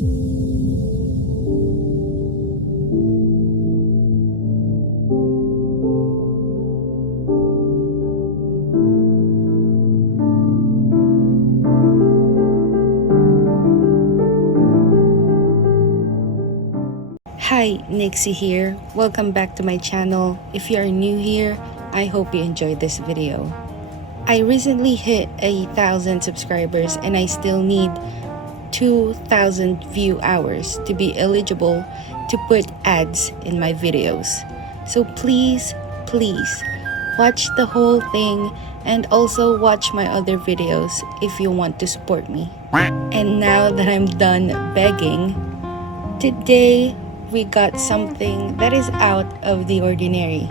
Hi, Nixie here. Welcome back to my channel. If you are new here, I hope you enjoyed this video. I recently hit 1,000 subscribers and I still need 2,000 view hours to be eligible to put ads in my videos. So please watch the whole thing and also watch my other videos if you want to support me. And now that I'm done begging, today we got something that is out of the ordinary,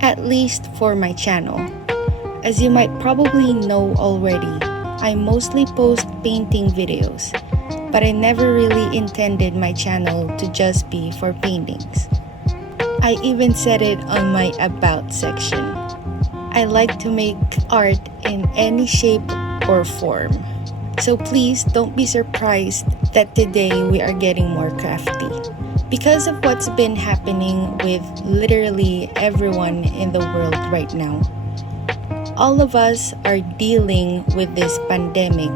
at least for my channel. As you might probably know already, I mostly post painting videos, but I never really intended my channel to just be for paintings. I even said it on my About section. I like to make art in any shape or form. So please don't be surprised that today we are getting more crafty. Because of what's been happening with literally everyone in the world right now, all of us are dealing with this pandemic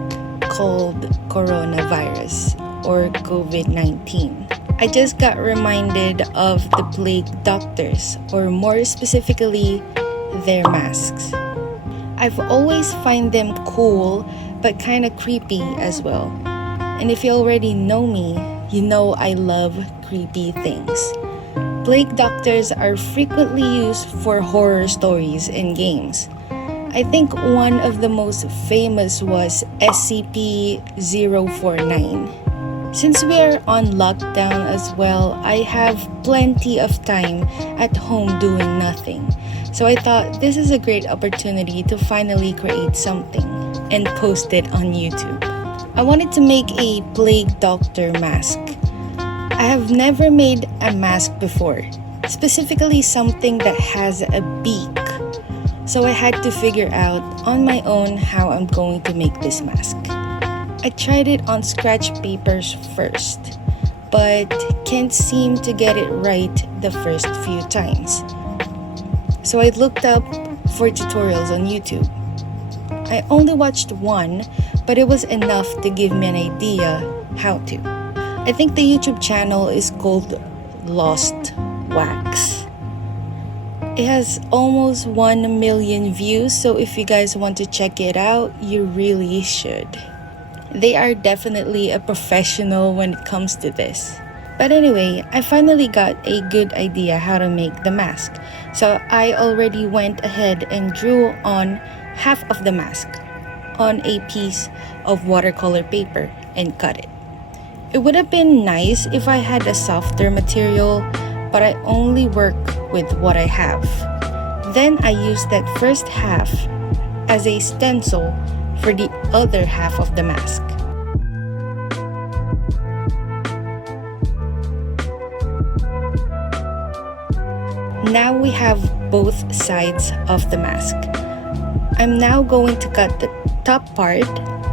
called coronavirus or COVID-19. I just got reminded of the plague doctors, or more specifically, their masks. I've always find them cool but kind of creepy as well. And if you already know me, you know I love creepy things. Plague doctors are frequently used for horror stories in games. I think one of the most famous was SCP-049. Since we are on lockdown as well, I have plenty of time at home doing nothing. So I thought this is a great opportunity to finally create something and post it on YouTube. I wanted to make a plague doctor mask. I have never made a mask before, specifically something that has a beak. So I had to figure out on my own how I'm going to make this mask. I tried it on scratch papers first, but can't seem to get it right the first few times. So I looked up for tutorials on YouTube. I only watched one, but it was enough to give me an idea how to. I think the YouTube channel is called Lost Wax. It has almost 1 million views, so if you guys want to check it out, you really should. They are definitely a professional when it comes to this. But anyway, I finally got a good idea how to make the mask. So I already went ahead and drew on half of the mask on a piece of watercolor paper and cut it. It would have been nice if I had a softer material, but I only work with what I have. Then I used that first half as a stencil for the other half of the mask. Now we have both sides of the mask. I'm now going to cut the top part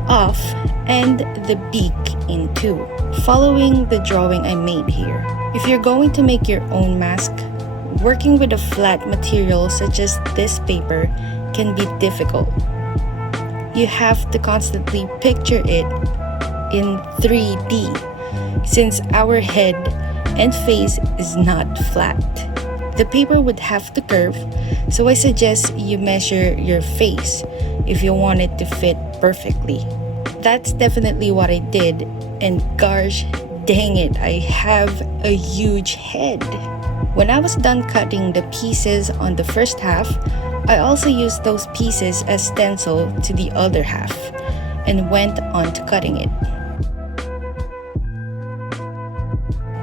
off and the beak in two, following the drawing I made here. If you're going to make your own mask, working with a flat material such as this paper can be difficult. You have to constantly picture it in 3D since our head and face is not flat. The paper would have to curve, so I suggest you measure your face if you want it to fit perfectly. That's definitely what I did, and gosh dang it, I have a huge head. When I was done cutting the pieces on the first half, I also used those pieces as stencil to the other half and went on to cutting it.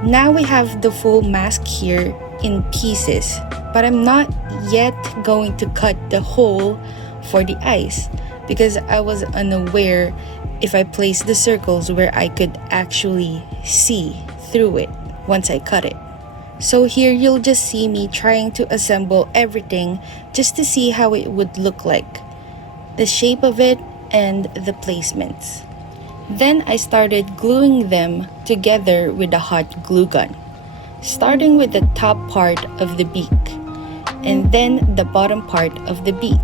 Now we have the full mask here in pieces, but I'm not yet going to cut the hole for the eyes because I was unaware if I placed the circles where I could actually see through it once I cut it. So here you'll just see me trying to assemble everything just to see how it would look like, the shape of it and the placements. Then I started gluing them together with a hot glue gun, starting with the top part of the beak and then the bottom part of the beak.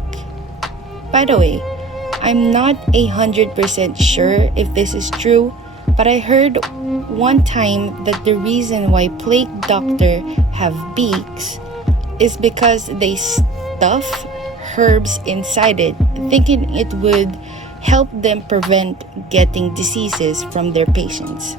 By the way, I'm not 100% sure if this is true, but I heard one time that the reason why plague doctor have beaks is because they stuff herbs inside it, thinking it would help them prevent getting diseases from their patients.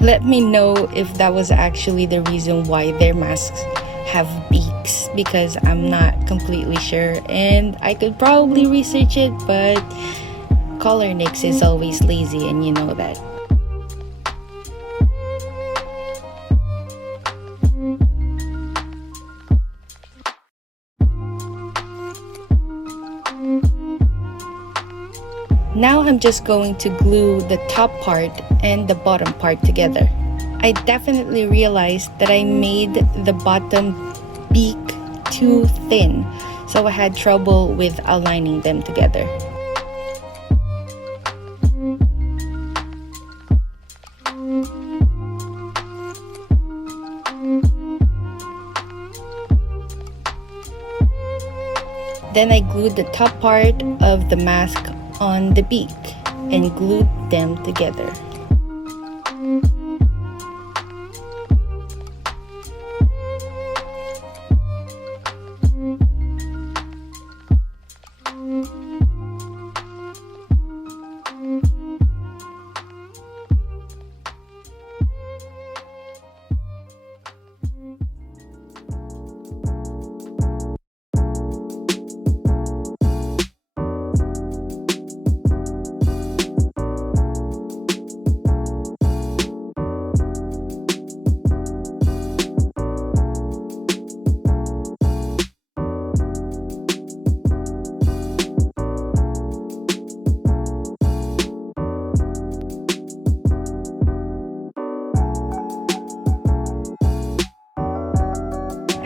Let me know if that was actually the reason why their masks have beaks, because I'm not completely sure and I could probably research it, but Color Nix is always lazy and you know that. Now I'm just going to glue the top part and the bottom part together. I definitely realized that I made the bottom beak too thin, so I had trouble with aligning them together. Then I glued the top part of the mask on the beak and glued them together.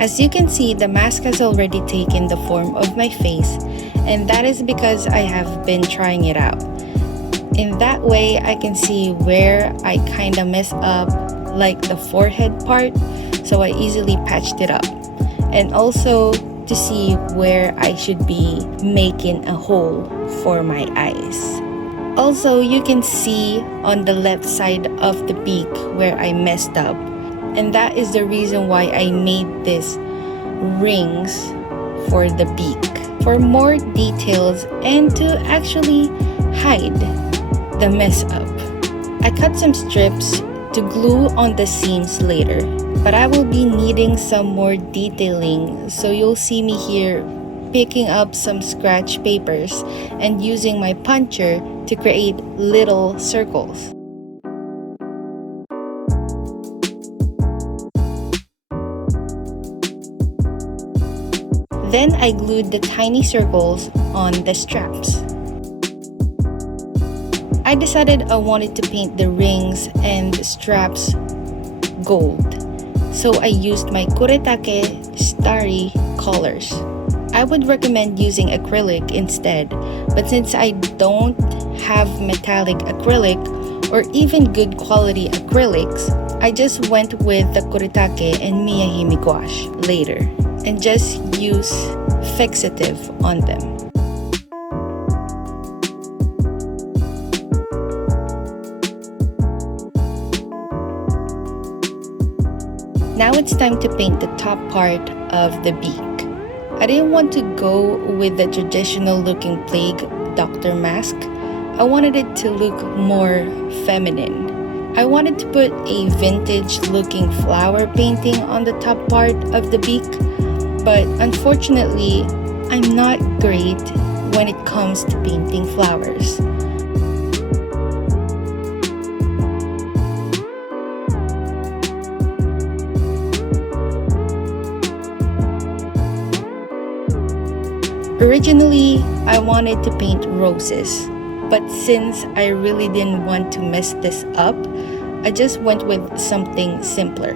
As you can see, the mask has already taken the form of my face, and that is because I have been trying it out. In that way, I can see where I kinda mess up, like the forehead part, so I easily patched it up. And also to see where I should be making a hole for my eyes. Also, you can see on the left side of the beak where I messed up. And that is the reason why I made these rings for the beak, for more details and to actually hide the mess up. I cut some strips to glue on the seams later, but I will be needing some more detailing, so you'll see me here picking up some scratch papers and using my puncher to create little circles. Then I glued the tiny circles on the straps. I decided I wanted to paint the rings and straps gold, so I used my Kuretake Starry colors. I would recommend using acrylic instead, but since I don't have metallic acrylic or even good quality acrylics, I just went with the Kuretake and Miya HIMI gouache later and just use fixative on them. Now it's time to paint the top part of the beak. I didn't want to go with the traditional looking plague doctor mask. I wanted it to look more feminine. I wanted to put a vintage looking flower painting on the top part of the beak, but unfortunately, I'm not great when it comes to painting flowers. Originally, I wanted to paint roses, but since I really didn't want to mess this up, I just went with something simpler,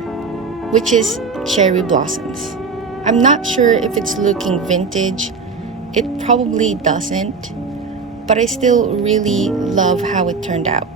which is cherry blossoms. I'm not sure if it's looking vintage. It probably doesn't, but I still really love how it turned out.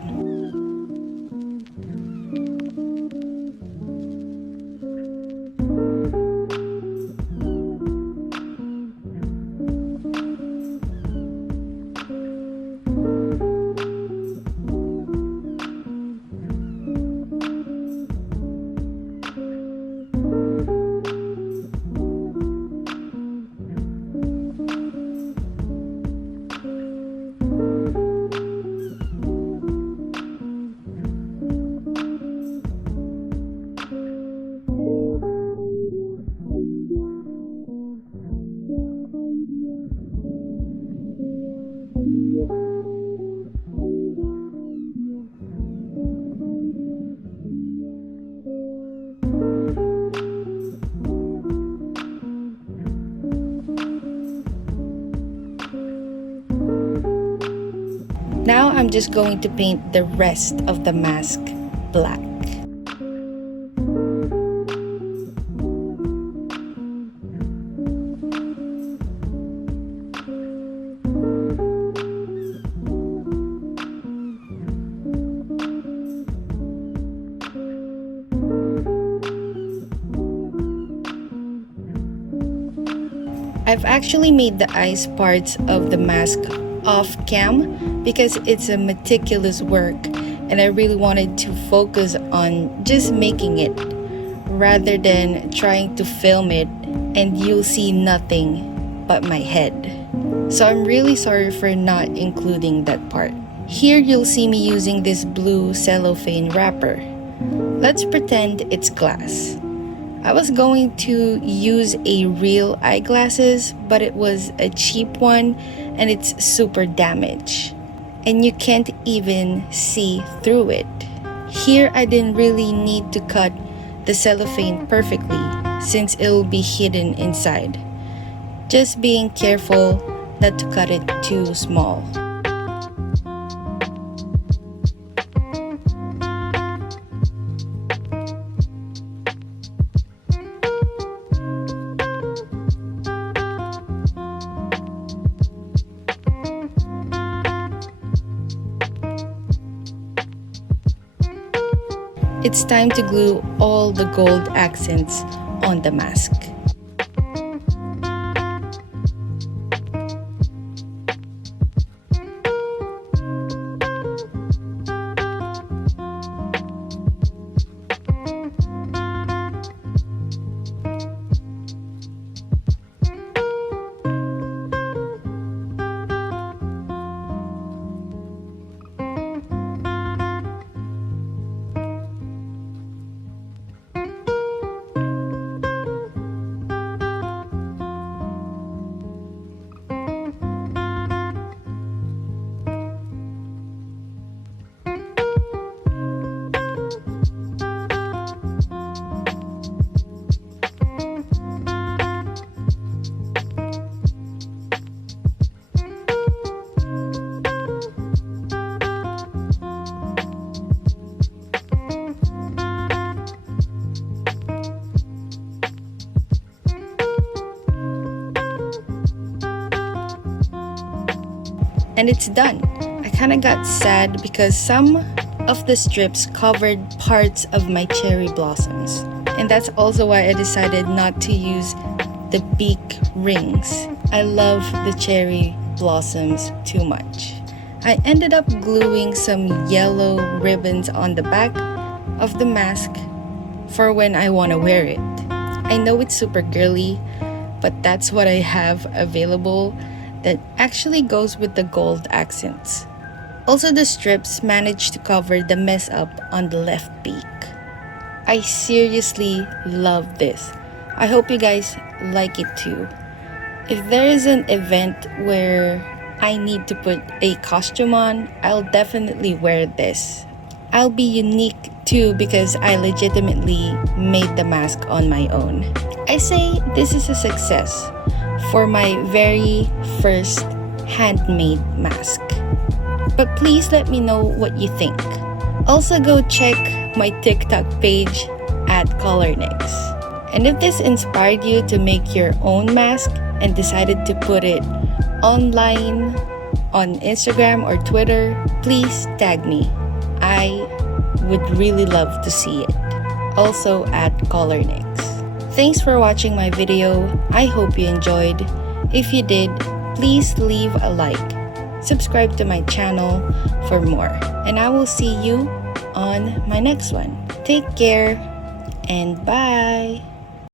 I'm just going to paint the rest of the mask black. I've actually made the eyes parts of the mask off cam because it's a meticulous work and I really wanted to focus on just making it rather than trying to film it and you'll see nothing but my head. So I'm really sorry for not including that part. Here you'll see me using this blue cellophane wrapper. Let's pretend it's glass. I was going to use a real eyeglasses, but it was a cheap one and it's super damaged. And you can't even see through it. Here I didn't really need to cut the cellophane perfectly since it'll be hidden inside. Just being careful not to cut it too small. It's time to glue all the gold accents on the mask. And it's done. I kind of got sad because some of the strips covered parts of my cherry blossoms. And that's also why I decided not to use the beak rings. I love the cherry blossoms too much. I ended up gluing some yellow ribbons on the back of the mask for when I want to wear it. I know it's super girly, but that's what I have available that actually goes with the gold accents. Also, the strips managed to cover the mess up on the left beak. I seriously love this. I hope you guys like it too. If there is an event where I need to put a costume on, I'll definitely wear this. I'll be unique too because I legitimately made the mask on my own. I say this is a success for my very first handmade mask. But please let me know what you think. Also go check my TikTok page at ColorNix. And if this inspired you to make your own mask and decided to put it online on Instagram or Twitter, please tag me. I would really love to see it. Also at ColorNix. Thanks for watching my video. I hope you enjoyed. If you did, please leave a like. Subscribe to my channel for more. And I will see you on my next one. Take care and bye.